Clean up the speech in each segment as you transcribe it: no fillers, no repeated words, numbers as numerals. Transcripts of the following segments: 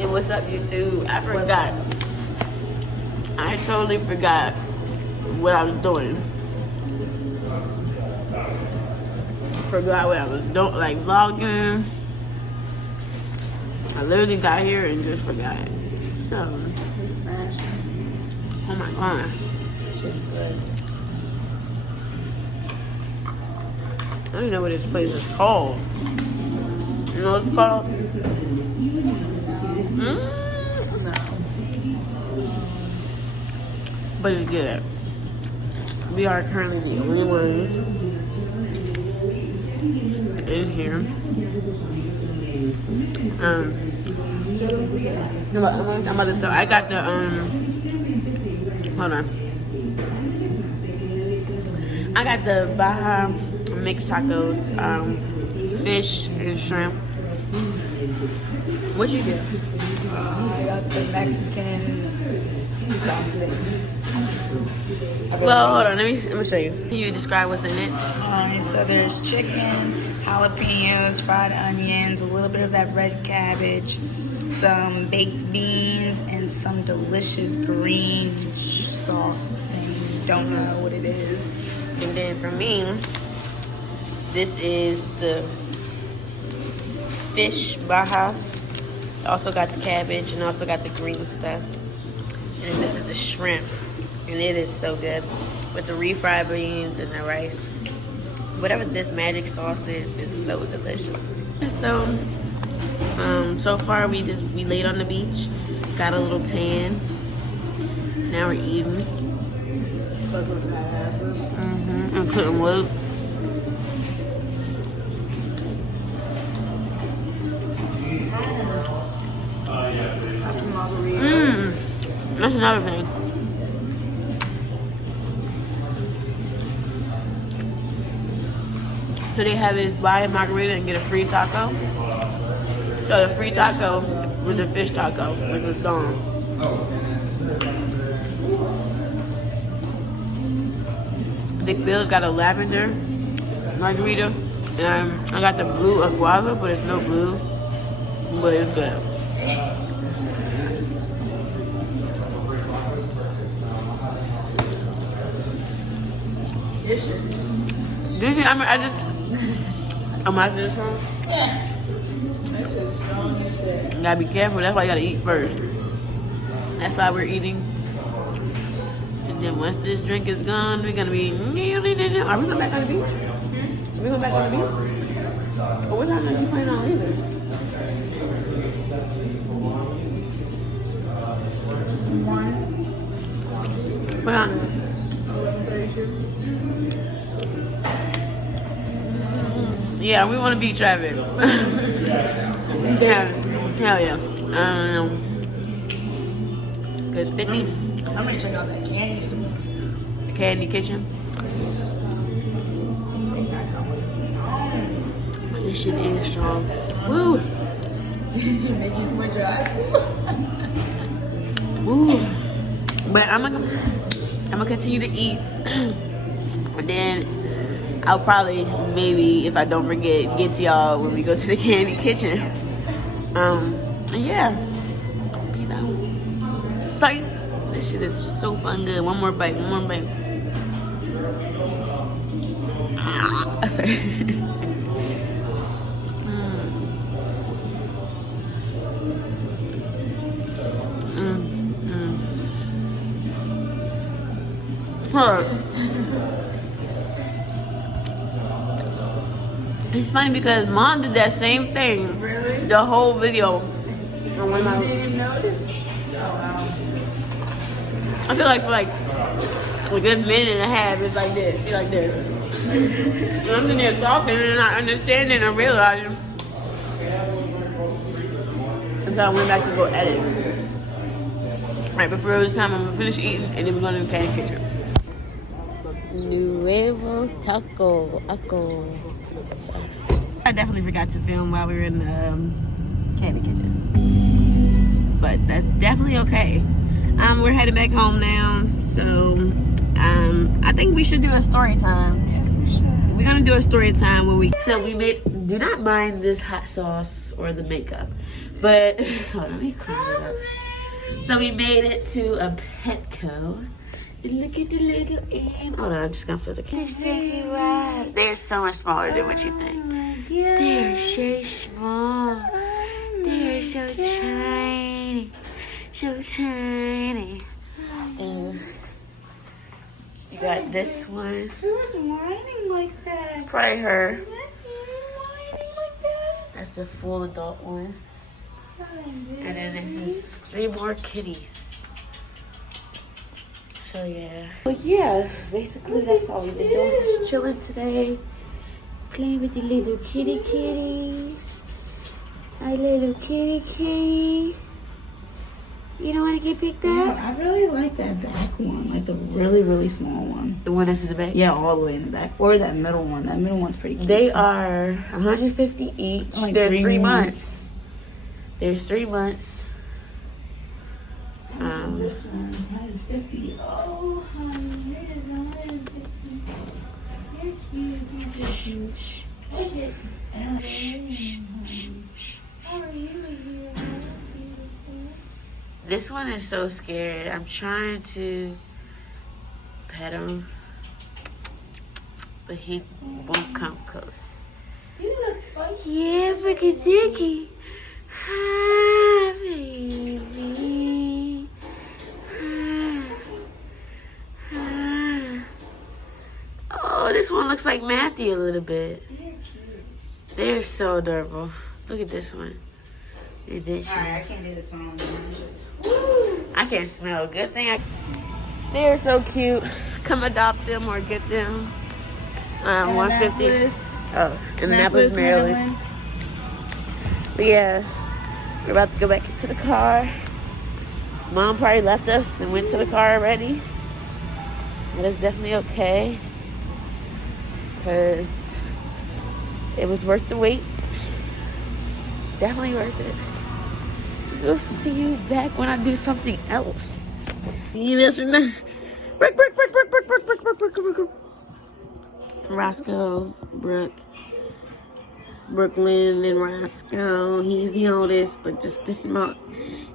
Hey, what's up, YouTube? I forgot. I totally forgot what I was doing. Forgot what I was doing, like vlogging. I literally got here and just forgot. So, We smashed. oh my god. She's good. I don't even know what this place is called. You know what it's called? No. But it's good. We are currently the only ones in here. I'm about to throw. I got the hold on. I got the Baja mixed tacos, fish and shrimp. What'd you get? I got the Mexican something. Well, hold on. Let me show you. Can you describe what's in it? So there's chicken, jalapenos, fried onions, a little bit of that red cabbage, some baked beans, and some delicious green sauce thing. Don't know what it is. And then for me, this is the fish Baja. Also got the cabbage and also got the green stuff. And this is the shrimp. And it is so good with the refried beans and the rice. Whatever this magic sauce is so delicious. So, so far we laid on the beach, got a little tan. Now we're eating. And couldn't wait. That's some margaritas. That's another thing. So they have this buy a margarita and get a free taco. So the free taco was a fish taco, which was gone. Vicbills got a lavender margarita, and I got the blue guava, but it's no blue, but it's good. This shit. I'm after this one. Yeah. This is strong as shit. You gotta be careful. That's why you gotta eat first. That's why we're eating. And then once this drink is gone, we're gonna be. Are we going back on the beach? Are we going back on the beach? But what time are you planning on leaving? What on? Yeah, we want to beat traffic. Yeah, hell yeah. Cause 50. I'm gonna check out that candy store. The Candy Kitchen. This shit is strong. Woo. Make you squint your eyes. Woo. But I'm gonna continue to eat. And then I'll probably, maybe, if I don't forget, get to y'all when we go to the Candy Kitchen. And yeah. Peace out. Sight. This shit is so fun good. One more bite. I say. It's funny because Mom did that same thing. Really? The whole video. And when You didn't notice? Oh wow. I feel like for like a good minute and a half, it's like this. She's like this. And I'm sitting there talking and not understanding or realizing. Until I went back to go edit. Right before it was time, I'm gonna finish eating and then we're going to the Candy Kitchen. Nuevo Taco. So, I definitely forgot to film while we were in the Candy Kitchen. But that's definitely okay. We're headed back home now. So, I think we should do a story time. Yes, we should. We're gonna do a story time when we made do not mind this hot sauce or the makeup. But, hold on, let me clean it up. So we made it to a Petco. And look at the little ant. Hold on, I'm just gonna flip the camera. They're so much smaller than what you think. They're so small. They're so tiny. So tiny. And you got this one. Who was whining like that? Probably her. Is that you whining like that? That's the full adult one. And then this is 3 more kitties. So yeah. But yeah, basically that's all we've been doing. Just chilling today. Playing with the little kitties. Our little kitty. You don't want to get picked Yeah, up? I really like that back one, like the really, really small one. The one that's in the back? Yeah, all the way in the back. Or that middle one. That middle one's pretty cute. They too. are 150 each. Like They're 3 3 months. months. There's 3 months. This one, 150. Oh, honey, there's 150. You're cute. You're cute. Look at How are you here? This one is so scared. I'm trying to pet him, but he won't come close. You look feisty. Yeah, freaking Dicky. Hi, baby. Hi. Oh, this one looks like Matthew a little bit. You're cute. They're so adorable. Look at this one. And this one. Alright, I can't do this one. I can't smell. Good thing they're so cute. Come adopt them or get them. 150. Oh, Annapolis, Maryland. But yeah, we're about to go back into the car. Mom probably left us and went to the car already. But it's definitely okay. Because it was worth the wait. Definitely worth it. We'll see you back when I do something else. You listen. Break. Roscoe, Brooklyn, and Roscoe. He's the oldest, but just the small.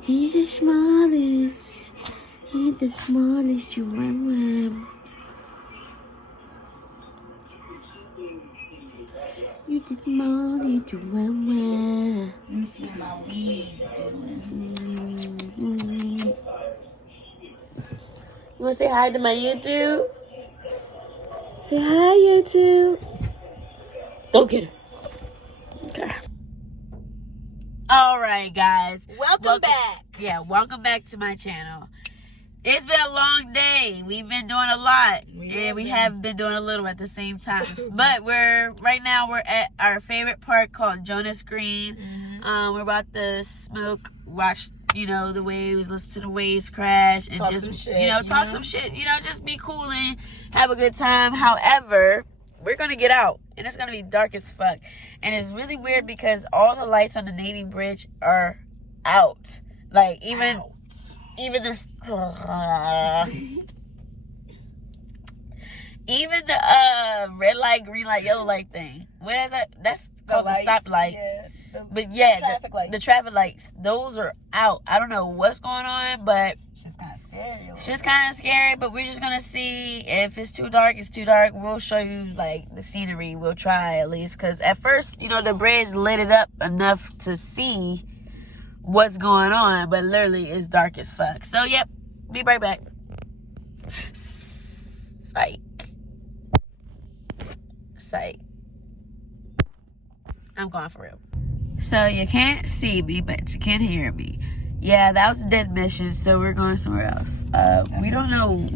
He's the smallest. He's the smallest. You want. You the smallest. You want. Let me see how my weeds doing. You want to say hi to my YouTube? Say hi, YouTube. Go get her. Okay. All right, guys. Welcome back. Yeah, welcome back to my channel. It's been a long day. We've been doing a lot, and we have been doing a little at the same time. But right now we're at our favorite park called Jonas Green. We're about to smoke, watch, the waves, listen to the waves crash, and talk just, some shit, talk some shit. Just be cool and have a good time. However, we're gonna get out, and it's gonna be dark as fuck. And it's really weird because all the lights on the Navy Bridge are out. Like even this, even the red light, green light, yellow light thing. What is that? That's called the stoplight. Yeah, the traffic lights, those are out. I don't know what's going on, but it's just kind of scary. It's just kind of scary, but we're just gonna see. If it's too dark, it's too dark. We'll show you like the scenery. We'll try at least, because at first, the bridge lit it up enough to see what's going on, but literally it's dark as fuck. So yep, be right back. Psych. I'm going for real. So you can't see me, but you can hear me. Yeah, that was a dead mission, so we're going somewhere else. We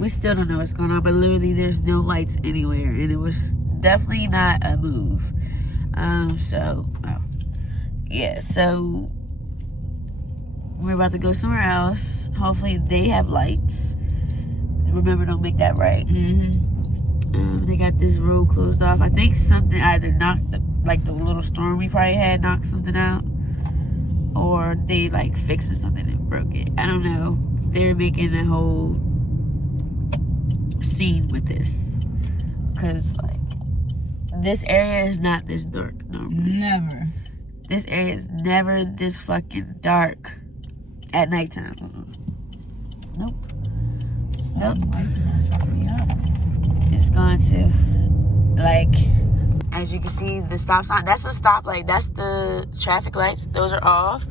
still don't know what's going on, but literally there's no lights anywhere, and it was definitely not a move. So we're about to go somewhere else. Hopefully they have lights. Remember, don't make that right. They got this road closed off. I think something either knocked the little storm we probably had knocked something out, or they fixing something and broke it. I don't know. They're making a whole scene with this, because this area is not this dark normally. Never. This area is never this fucking dark at nighttime. Nope. Nope. Lights are gonna fuck me up. It's going to. Like, as you can see, the stop sign, that's the stoplight. That's the traffic lights. Those are off.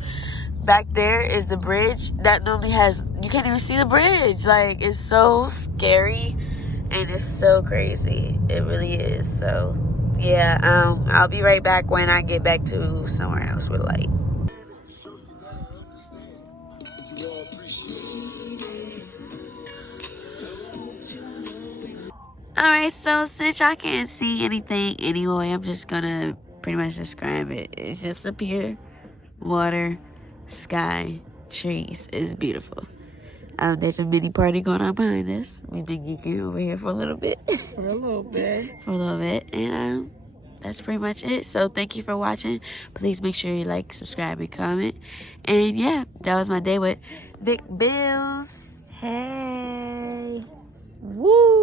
Back there is the bridge. That normally has, you can't even see the bridge. Like, it's so scary and it's so crazy. It really is. So, yeah, I'll be right back when I get back to somewhere else with light. Alright, so since y'all can't see anything anyway, I'm just gonna pretty much describe it. It's just up here, water, sky, trees. It's beautiful. There's a mini party going on behind us. We've been geeking over here for a little bit. For a little bit. And that's pretty much it. So thank you for watching. Please make sure you like, subscribe, and comment. And yeah, that was my day with Vicbills. Hey. Woo!